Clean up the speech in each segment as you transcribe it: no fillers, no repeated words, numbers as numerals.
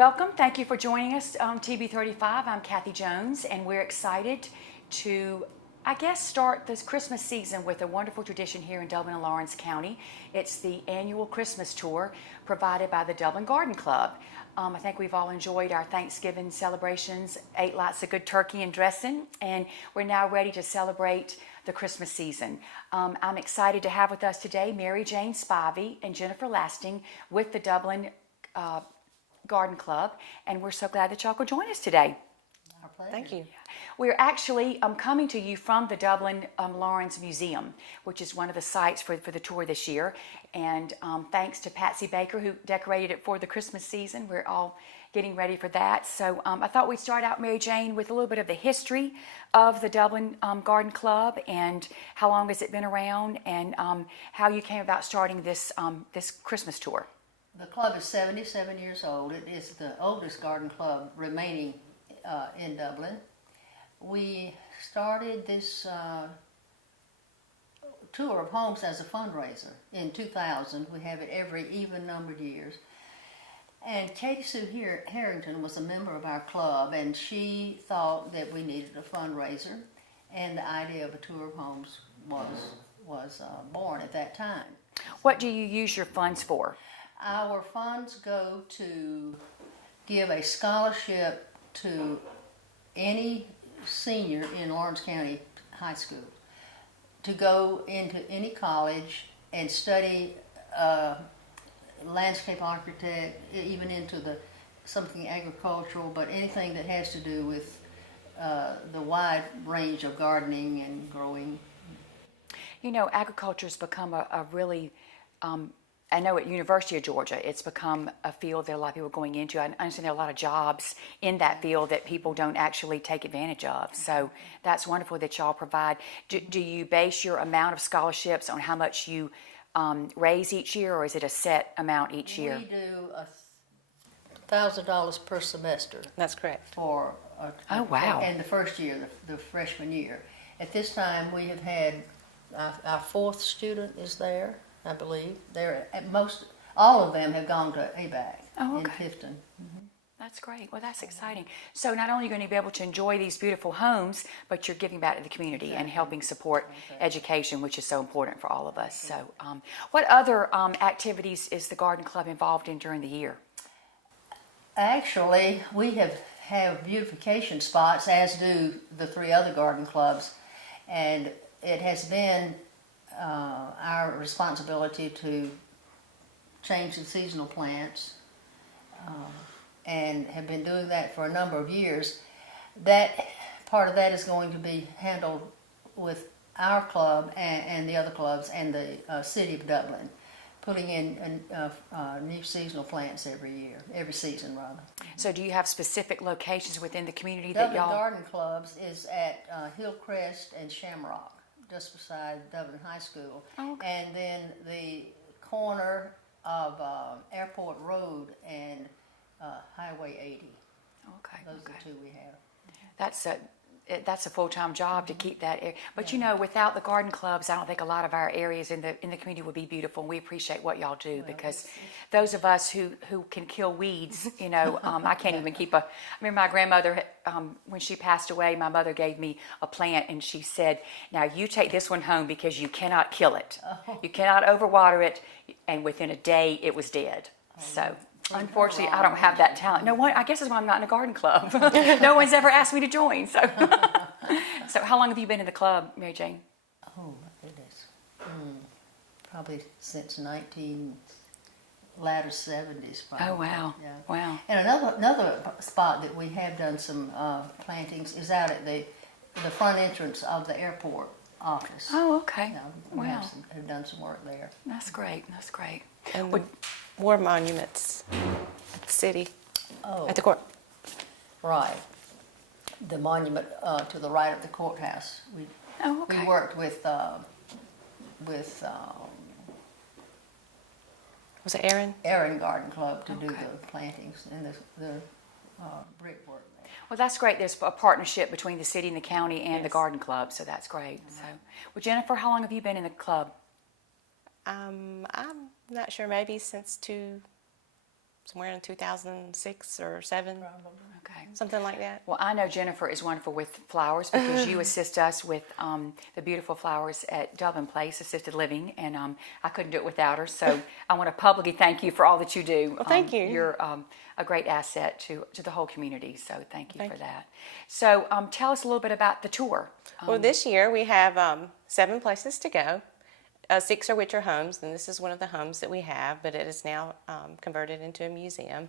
Welcome. Thank you for joining us on TB35. I'm Kathy Jones, and we're excited to, start this Christmas season with a wonderful tradition here in Dublin and Lawrence County. It's the annual Christmas tour provided by the Dublin Garden Club. I think we've all enjoyed our Thanksgiving celebrations, ate lots of good turkey and dressing, and we're now ready to celebrate the Christmas season. I'm excited to have with us today Mary Jane Spivey and Jennifer Lasting with the Dublin Garden Club, and we're so glad that y'all could join us today. Our pleasure. Thank you. We're actually coming to you from the Dublin Lawrence Museum, which is one of the sites for the tour this year. And thanks to Patsy Baker, who decorated it for the Christmas season. We're all getting ready for that. So I thought we'd start out, Mary Jane, with a little bit of the history of the Dublin Garden Club and how long has it been around, and how you came about starting this Christmas tour. The club is 77 years old. It is the oldest garden club remaining in Dublin. We started this tour of homes as a fundraiser in 2000. We have it every even-numbered years. And Katie Sue Harrington was a member of our club, and she thought that we needed a fundraiser, and the idea of a tour of homes was born at that time. What do you use your funds for? Our funds go to give a scholarship to any senior in Lawrence County High School to go into any college and study landscape architect, even into something agricultural, but anything that has to do with the wide range of gardening and growing. You know, agriculture's become a really I know at University of Georgia, it's become a field that a lot of people are going into. I understand there are a lot of jobs in that field that people don't actually take advantage of. So that's wonderful that y'all provide. Do you base your amount of scholarships on how much you raise each year, or is it a set amount each year? We do $1,000 per semester. That's correct. For oh, wow. And the first year, the freshman year. At this time, we have had our fourth student is there. I believe they're all of them have gone to ABAC in Tifton. Mm-hmm. That's great. Well, that's exciting. So not only are you going to be able to enjoy these beautiful homes, but you're giving back to the community and helping support education, which is so important for all of us. So what other activities is the Garden Club involved in during the year? Actually, we have beautification spots, as do the three other garden clubs, and it has been our responsibility to change the seasonal plants, and have been doing that for a number of years. That part of that is going to be handled with our club and the other clubs and the city of Dublin, putting in new seasonal plants every season rather. So do you have specific locations within the community Dublin that y'all... Garden Clubs is at Hillcrest and Shamrock, just beside Dublin High School. Oh, okay. And then the corner of Airport Road and Highway 80. Okay. Those are the two we have. That's a full-time job to keep that area. But you know, without the garden clubs, I don't think a lot of our areas in the community would be beautiful. And we appreciate what y'all do, because those of us who can kill weeds, you know, I can't even keep I remember my grandmother, when she passed away, my mother gave me a plant and she said, now you take this one home because you cannot kill it. Oh. You cannot overwater it. And within a day, it was dead. Oh. So. Unfortunately, I don't have that talent. No one. I guess that's why I'm not in a garden club. No one's ever asked me to join. So, so how long have you been in the club, Mary Jane? Oh my goodness, probably since latter 70s. Probably. Oh wow, yeah. Wow. And another spot that we have done some plantings is out at the front entrance of the airport office. Oh, okay. We wow. have done some work there. That's great. That's great. And war monuments at the city, at the court. Right. The monument to the right of the courthouse. We worked with was it Aaron? Aaron Garden Club to do the plantings and the brickwork there. Well, that's great. There's a partnership between the city and the county and the garden club, so that's great. So, well, Jennifer, how long have you been in the club? I'm not sure. Maybe since somewhere in 2006 or 7, Okay. something like that. Well, I know Jennifer is wonderful with flowers because you assist us with the beautiful flowers at Dublin Place Assisted Living, and I couldn't do it without her. So I want to publicly thank you for all that you do. Well, thank you. You're a great asset to the whole community. So thank you for that. So tell us a little bit about the tour. Well, this year we have 7 places to go. 6 are which are homes, and this is one of the homes that we have, but it is now converted into a museum.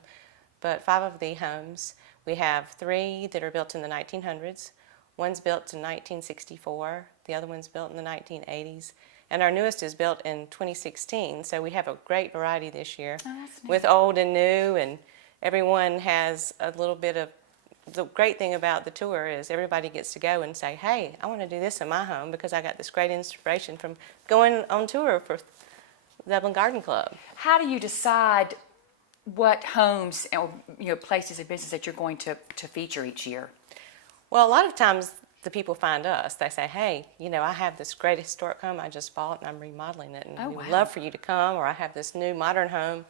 But 5 of the homes, we have 3 that are built in the 1900s. One's built in 1964. The other one's built in the 1980s. And our newest is built in 2016. So we have a great variety this year with old and new, and everyone has a little bit of. The great thing about the tour is everybody gets to go and say, hey, I want to do this in my home because I got this great inspiration from going on tour for Dublin Garden Club. How do you decide what homes or places of business that you're going to feature each year? Well, a lot of times the people find us. They say, hey, I have this great historic home I just bought and I'm remodeling it, and we'd love for you to come, or I have this new modern home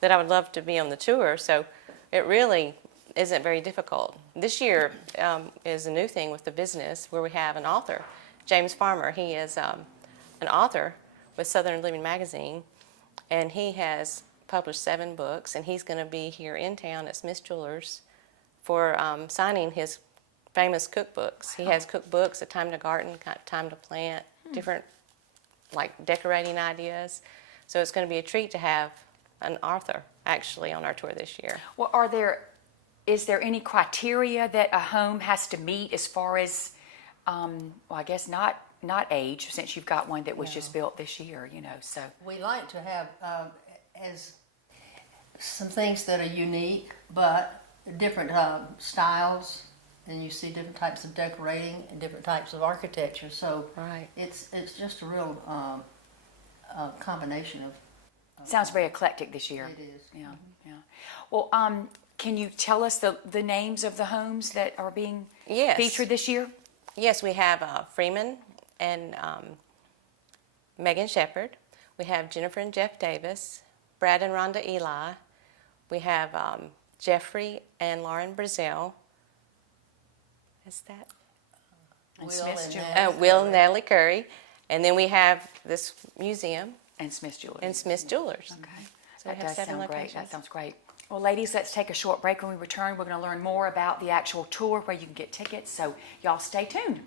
that I would love to be on the tour. So it really isn't very difficult. This year is a new thing with the business where we have an author, James Farmer. He is an author with Southern Living Magazine, and he has published 7 books, and he's going to be here in town at Smith's Jewelers for signing his famous cookbooks. He has cookbooks, A Time to Garden, Time to Plant, different like decorating ideas. So it's going to be a treat to have an author actually on our tour this year. Well, is there any criteria that a home has to meet as far as, I guess not age, since you've got one that was just built this year, so. We like to have as some things that are unique, but different styles, and you see different types of decorating and different types of architecture. So it's just a real combination of. Sounds very eclectic this year. It is. Yeah, yeah. Well, can you tell us the names of the homes that are being featured this year? Yes, we have Freeman and Megan Shepherd. We have Jennifer and Jeff Davis, Brad and Rhonda Eli. We have Jeffrey and Lauren Brazil. Is that? Will and Natalie Curry. And then we have this museum. And Smith's Jewelers. And Smith's Jewelers. Okay. So That we have does 7 sound locations. great. That sounds great. Well, ladies, let's take a short break. When we return, we're going to learn more about the actual tour where you can get tickets. So y'all stay tuned.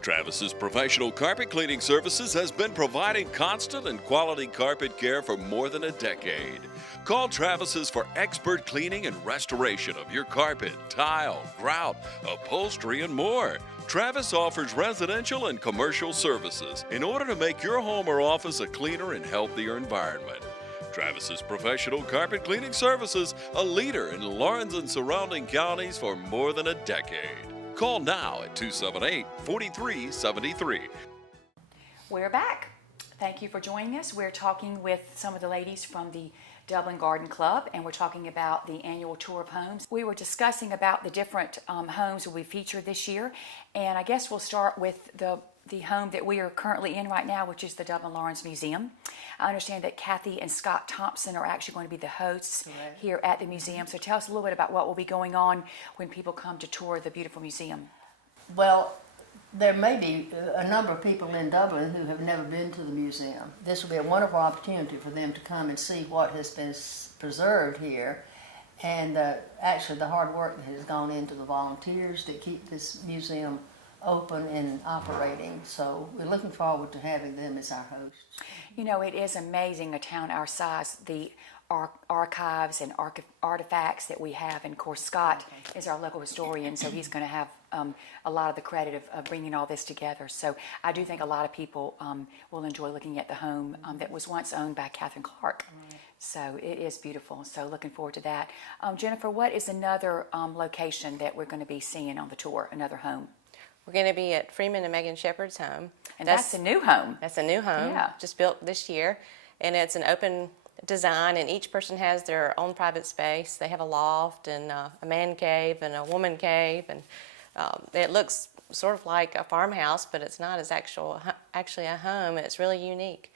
Travis's professional carpet cleaning services has been providing constant and quality carpet care for more than a decade. Call Travis's for expert cleaning and restoration of your carpet, tile, grout, upholstery, and more. Travis offers residential and commercial services in order to make your home or office a cleaner and healthier environment. Travis's professional carpet cleaning services, a leader in Lawrence and surrounding counties for more than a decade. Call now at 278-4373. We're back. Thank you for joining us. We're talking with some of the ladies from the Dublin Garden Club, and we're talking about the annual tour of homes. We were discussing about the different homes that we featured this year, and I guess we'll start with the home that we are currently in right now, which is the Dublin Lawrence Museum. I understand that Kathy and Scott Thompson are actually going to be the hosts here at the museum. So tell us a little bit about what will be going on when people come to tour the beautiful museum. Well, there may be a number of people in Dublin who have never been to the museum. This will be a wonderful opportunity for them to come and see what has been preserved here, and actually the hard work that has gone into the volunteers that keep this museum open and operating. So we're looking forward to having them as our hosts. It is amazing, a town our size, the archives and artifacts that we have. And of course, Scott is our local historian, so he's going to have a lot of the credit of bringing all this together. So I do think a lot of people will enjoy looking at the home that was once owned by Catherine Clark. So it is beautiful. So looking forward to that. Jennifer, what is another location that we're going to be seeing on the tour, another home? We're going to be at Freeman and Megan Shepherd's home. And that's a new home. That's a new home, just built this year. And it's an open design, and each person has their own private space. They have a loft and a man cave and a woman cave. And it looks sort of like a farmhouse, but it's not. It's actually a home, and it's really unique.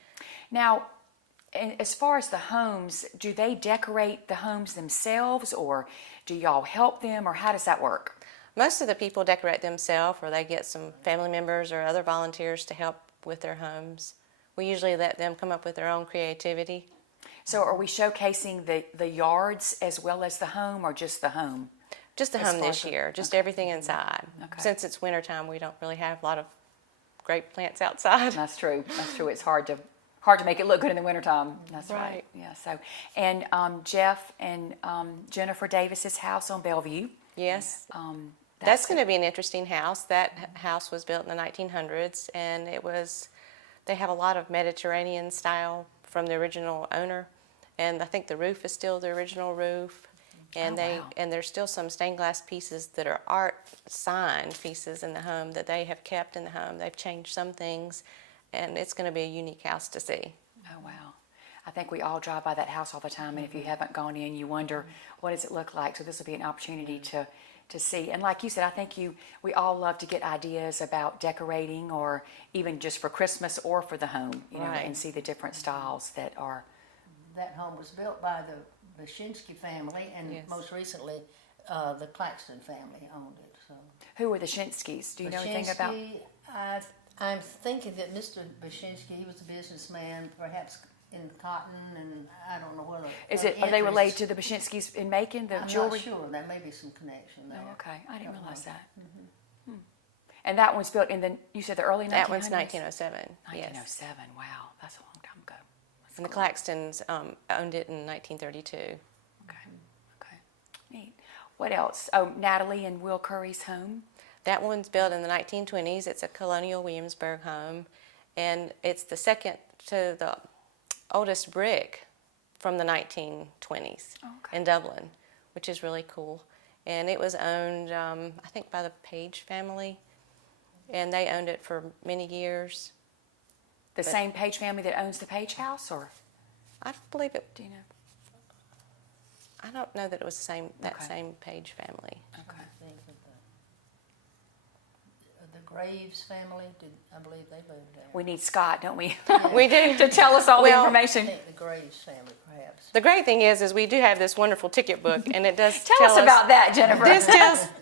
Now, And as far as the homes, do they decorate the homes themselves, or do y'all help them, or how does that work? Most of the people decorate themselves, or they get some family members or other volunteers to help with their homes. We usually let them come up with their own creativity. So are we showcasing the yards as well as the home, or just the home? Just the As home far this as year, just everything inside. Okay. Since it's wintertime, we don't really have a lot of great plants outside. That's true. That's true. It's hard to make it look good in the wintertime. That's right. Right. Yeah. So, and Jeff and Jennifer Davis's house on Bellevue. Yes. That's That's going to be an interesting house. That house was built in the 1900s, and they have a lot of Mediterranean style from the original owner, and I think the roof is still the original roof, and wow. there's still some stained glass pieces that are art signed pieces in the home that they have kept in the home. They've changed some things, and it's going to be a unique house to see. Oh, wow. I think we all drive by that house all the time, and if you haven't gone in, you wonder, what does it look like? So this will be an opportunity to see. And like you said, I think we all love to get ideas about decorating, or even just for Christmas or for the home, you know, Right. and see the different styles that are. That home was built by the Bashinsky family, and Yes. most recently, the Claxton family owned it. So Who are the Shinskys? Do you know anything about? Bashinsky, I'm thinking that Mr. Bashinsky, he was a businessman, perhaps in cotton, and I don't know whether. Are they related to the Bashinskys in Macon, the I'm jewelry? not sure. There may be some connection there. Oh, okay. I didn't Don't realize know. that. Hmm. And that one's built in you said the early 1900s? That one's 1907. Yes. 1907. Wow, that's a long time ago. That's And the cool. Claxtons owned it in 1932. Okay. Neat. What else? Oh, Natalie and Will Curry's home. That one's built in the 1920s. It's a colonial Williamsburg home, and it's the second to the oldest brick from the 1920s Okay. in Dublin, which is really cool. And it was owned, I think, by the Page family, and they owned it for many years. The same Page family that owns the Page house, or I believe it. do you know? I don't know that it was that Okay. same Page family. Okay. I think that the Graves family, I believe they lived there. We need Scott, don't we? We do. to tell us all the Well, I information. think the Graves family, perhaps. The great thing is we do have this wonderful ticket book, and it does Tell us about that, Jennifer.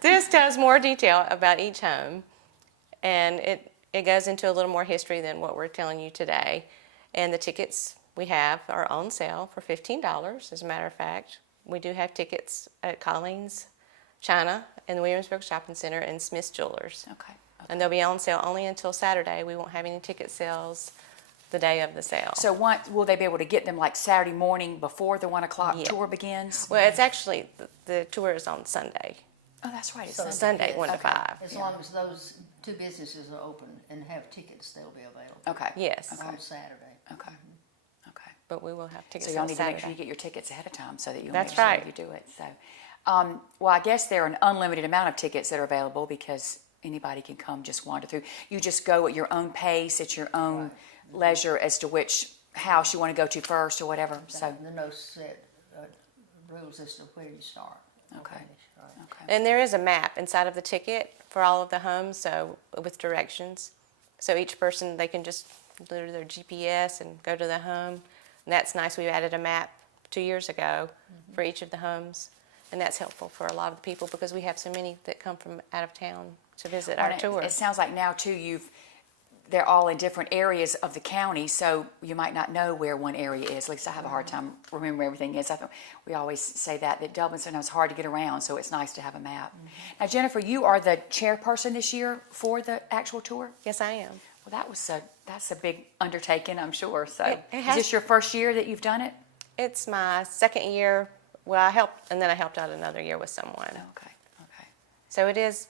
This tells more detail about each home, and it goes into a little more history than what we're telling you today. And the tickets we have are on sale for $15. As a matter of fact, we do have tickets at Colleen's China and the Williamsburg Shopping Center and Smith's Jewelers. Okay. And they'll be on sale only until Saturday. We won't have any ticket sales the day of the sale. So will they be able to get them like Saturday morning before the 1 o'clock Yeah. tour begins? Well, it's actually, the tour is on Sunday. Oh, that's right. It's So Sunday. Sunday, 1 to Okay. 5. As long as those two businesses are open and have tickets, they'll be available Okay. Yes. Okay. on Saturday. Okay. Okay. But we will have tickets So y'all on need to make sure Saturday. you get your tickets ahead of time so that you'll That's make sure right. you do it. So, well, I guess there are an unlimited amount of tickets that are available because anybody can come just wander through. You just go at your own pace, at your own leisure as to which house you want to go to first or whatever. So, There are no set rules as to where you start. or Okay. finish, right. okay. And there is a map inside of the ticket for all of the homes, so with directions. So each person, they can just go to their GPS and go to the home. And that's nice. We added a map 2 years ago for each of the homes. And that's helpful for a lot of the people because we have so many that come from out of town to visit our And tour. It sounds like now too they're all in different areas of the county, so you might not know where one area is. At least I have a hard time remembering everything is. We always say that Dublin sometimes hard to get around, so it's nice to have a map. Now, Jennifer, you are the chairperson this year for the actual tour. Yes, I am. Well, that's a big undertaking, I'm sure. So, It is has- this your first year that you've done it? It's my second year. Well, I helped, and then I helped out another year with someone. Okay. So it is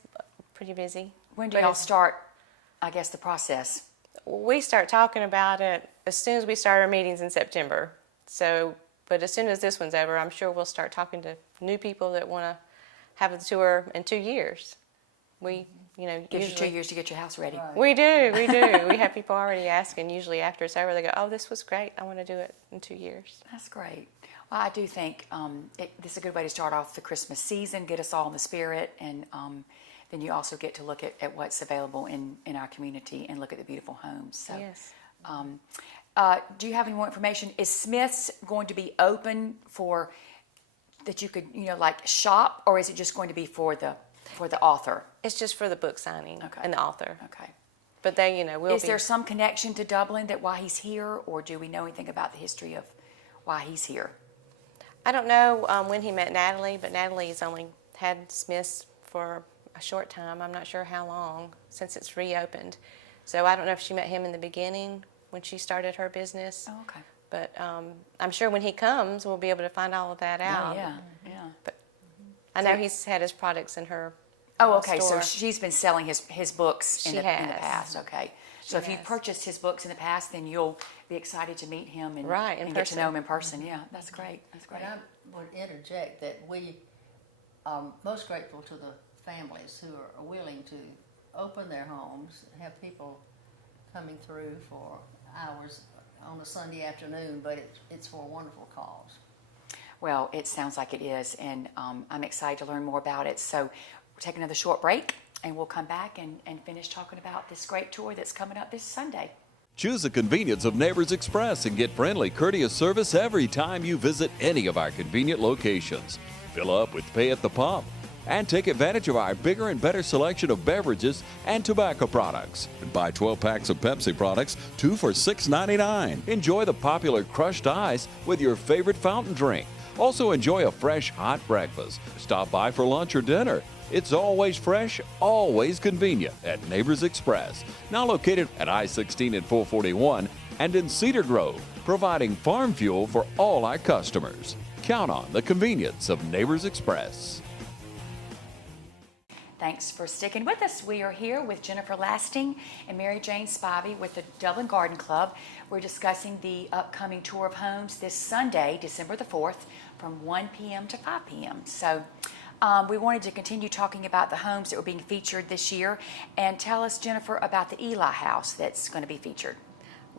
pretty busy. When do But y'all it's- start, I guess, the process? We start talking about it as soon as we start our meetings in September. So, but as soon as this one's over, I'm sure we'll start talking to new people that want to have the tour in 2 years. We, Gives you 2 usually years to get your house ready. Right. we do. We have people already asking. Usually after it's over, they go, "Oh, this was great. I want to do it in 2 years." That's great. Well, I do think this is a good way to start off the Christmas season, get us all in the spirit, and then you also get to look at what's available in our community and look at the beautiful homes. So, Yes. do you have any more information? Is Smith's going to be open for that you could, like shop, or is it just going to be for the author? It's just for the book signing Okay. and the author. Okay. But they, will Is be. there some connection to Dublin that why he's here, or do we know anything about the history of why he's here? I don't know when he met Natalie, but Natalie's only had Smith's for a short time. I'm not sure how long since it's reopened. So I don't know if she met him in the beginning when she started her business. Oh, okay. But I'm sure when he comes, we'll be able to find all of that out. Oh, yeah. But I know he's had his products in her Oh, okay. store. So she's been selling his books in She the has. past. Okay. So if you've has. purchased his books in the past, then you'll be excited to meet him and, Right, in and get to know person. him in person. Yeah, that's great. That's great. And I would interject that we are most grateful to the families who are willing to open their homes, have people coming through for hours on a Sunday afternoon, but it's for a wonderful cause. Well, it sounds like it is, and I'm excited to learn more about it. So we'll take another short break, and we'll come back and finish talking about this great tour that's coming up this Sunday. Choose the convenience of Neighbors Express and get friendly, courteous service every time you visit any of our convenient locations. Fill up with pay at the pump and take advantage of our bigger and better selection of beverages and tobacco products. Buy 12 packs of Pepsi products, 2 for $6.99. Enjoy the popular crushed ice with your favorite fountain drink. Also enjoy a fresh, hot breakfast. Stop by for lunch or dinner. It's always fresh, always convenient at Neighbors Express, now located at I-16 and 441 and in Cedar Grove, providing farm fuel for all our customers. Count on the convenience of Neighbors Express. Thanks for sticking with us. We are here with Jennifer Lasting and Mary Jane Spivey with the Dublin Garden Club. We're discussing the upcoming tour of homes this Sunday, December the 4th, from 1 p.m. to 5 p.m. So we wanted to continue talking about the homes that were being featured this year. And tell us, Jennifer, about the Eli house that's going to be featured.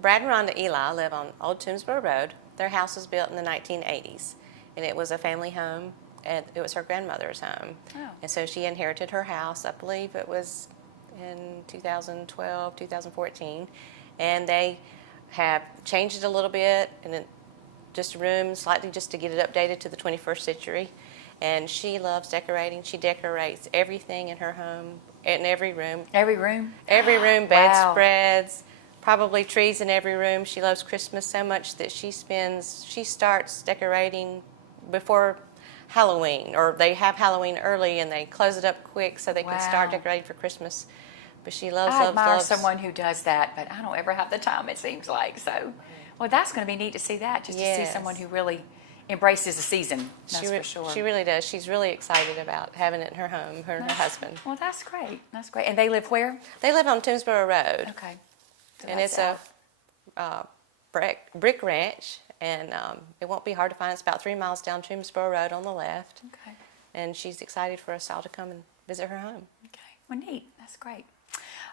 Brad and Rhonda Eli live on Old Toomsboro Road. Their house was built in the 1980s, and it was a family home, and it was her grandmother's home. Oh. And so she inherited her house, I believe it was in 2012, 2014, and they have changed it a little bit, and then just a room slightly just to get it updated to the 21st century. And she loves decorating. She decorates everything in her home, in every room. Every room? Every room, Wow. bedspreads, probably trees in every room. She loves Christmas so much that she starts decorating before Halloween, or they have Halloween early and they close it up quick so they can start Wow. decorating for Christmas. But she loves, I admire loves. someone who does that, but I don't ever have the time, it seems like. So, well, that's going to be neat to see that, just to see Yes. someone who really embraces the season. That's She for sure. She really does. She's really excited about having it in her home, her and her husband. Well, that's great. That's great. And they live where? They live on Toomsboro Road, Okay. So and that's it's a brick ranch, and it won't be hard to find. It's about 3 miles down Toomsboro Road on the left, Okay. and she's excited for us all to come and visit her home. Okay. Well, neat. That's great.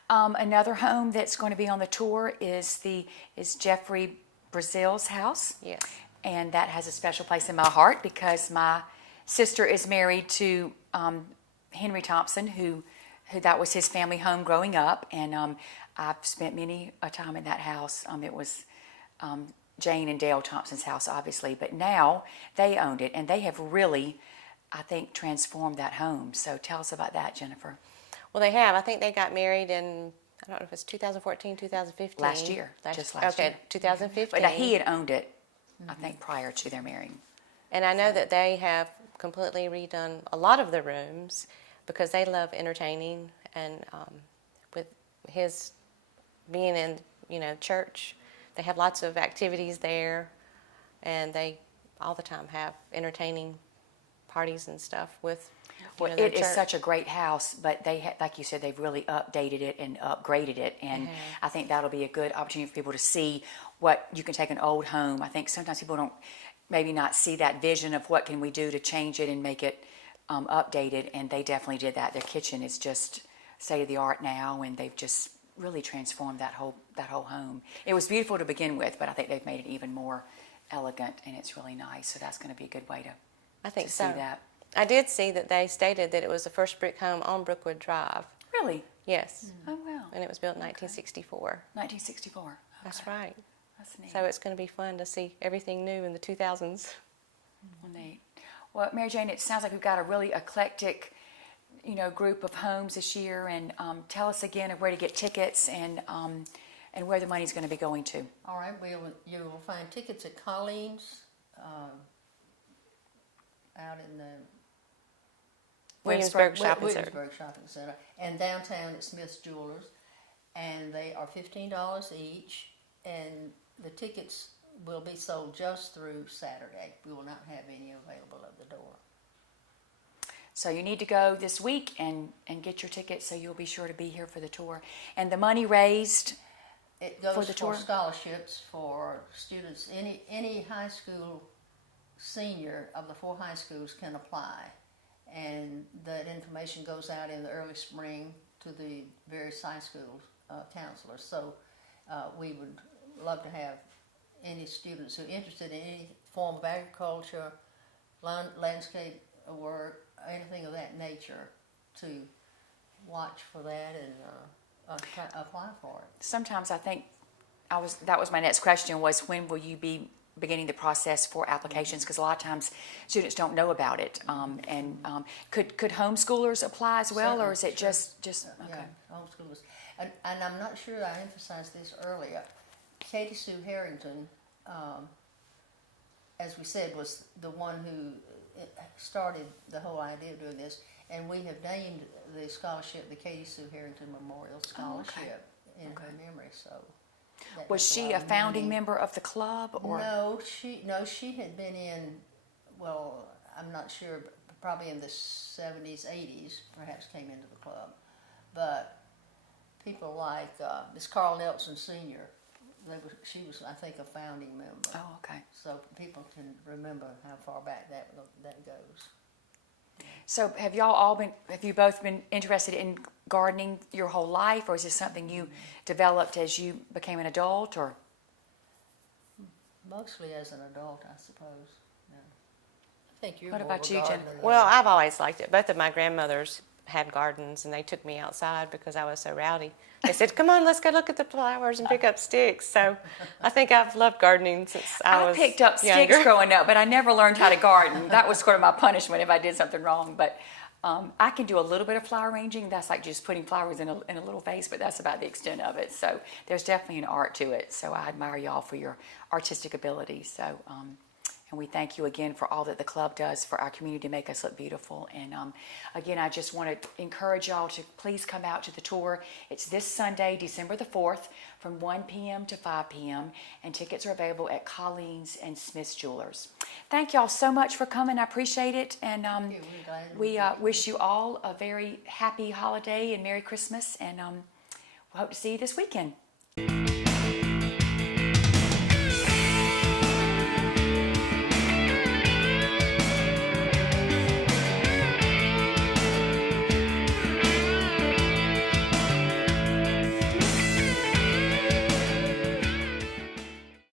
Another home that's going to be on the tour is Jeffrey Brazil's house. Yes. And that has a special place in my heart because my sister is married to Henry Thompson, who that was his family home growing up, and I've spent many a time in that house. It was Jane and Dale Thompson's house, obviously, but now they owned it, and they have really, I think, transformed that home. So tell us about that, Jennifer. Well, they have. I think they got married in, I don't know if it's 2014, 2015. Last year, just last okay, year. 2015. But he had owned it, I think, prior to their marrying. And I know that they have completely redone a lot of the rooms because they love entertaining, and with his being in, church, they have lots of activities there, and they all the time have entertaining parties and stuff with Well, their it is church. such a great house, but like you said, they've really updated it and upgraded it, and I think that'll be a good opportunity for people to see what you can take an old home. I think sometimes people don't maybe not see that vision of what can we do to change it and make it updated, and they definitely did that. Their kitchen is just state of the art now, and they've just really transformed that whole home. It was beautiful to begin with, but I think they've made it even more elegant, and it's really nice. So that's going to be a good way I think to so. see that. I did see that they stated that it was the first brick home on Brookwood Drive. Really? Yes. Oh wow. And it was built in 1964. 1964. That's Okay. right. That's neat. So it's going to be fun to see everything new in the 2000s. Well, neat. Well, Mary Jane, it sounds like we've got a really eclectic, group of homes this year. And tell us again of where to get tickets and where the money's going to be going to. All right, you will find tickets at Colleen's out in the Williamsburg Shopping Center. Williamsburg Shopping Center, and downtown at Smith's Jewelers, and they are $15 each, and the tickets will be sold just through Saturday. We will not have any available at the door. So you need to go this week and get your tickets so you'll be sure to be here for the tour. And the money raised It goes for the tour? scholarships for students. Any high school senior of the 4 high schools can apply, and that information goes out in the early spring to the various high school counselors. So we would love to have any students who are interested in any form of agriculture, landscape work, anything of that nature, to watch for that and apply for it. Sometimes I think that was my next question was when will you be beginning the process for applications? Because a lot of times students don't know about it. Could homeschoolers apply as well, or is it just okay? Yeah, homeschoolers. And I'm not sure I emphasized this earlier. Katie Sue Harrington, as we said, was the one who started the whole idea of doing this, and we have named the scholarship the Katie Sue Harrington Memorial Scholarship in her memory. So, Was she a founding member of the club, or No, she had been in. Well, I'm not sure, but probably in the 70s, 80s, perhaps came into the club. But people like Miss Carl Nelson Sr. She was, I think, a founding member. Oh, okay. So people can remember how far back that goes. So have you both been interested in gardening your whole life, or is this something you developed as you became an adult, or? Mostly as an adult, I suppose. Yeah. I think you're What more about of a you, Jen? gardener than- Well, I've always liked it. Both of my grandmothers had gardens, and they took me outside because I was so rowdy. They said, "Come on, let's go look at the flowers and pick up sticks." So I think I've loved gardening since I was picked up younger. sticks growing up, but I never learned how to garden. That was sort of my punishment if I did something wrong. But I can do a little bit of flower arranging. That's like just putting flowers in a little vase, but that's about the extent of it. So there's definitely an art to it. So I admire y'all for your artistic ability. So and we thank you again for all that the club does for our community to make us look beautiful. And again, I just want to encourage y'all to please come out to the tour. It's this Sunday, December the 4th, from 1 p.m. to 5 p.m. And tickets are available at Colleen's and Smith's Jewelers. Thank y'all so much for coming. I appreciate it. And we wish you all a very happy holiday and Merry Christmas. And we hope to see you this weekend.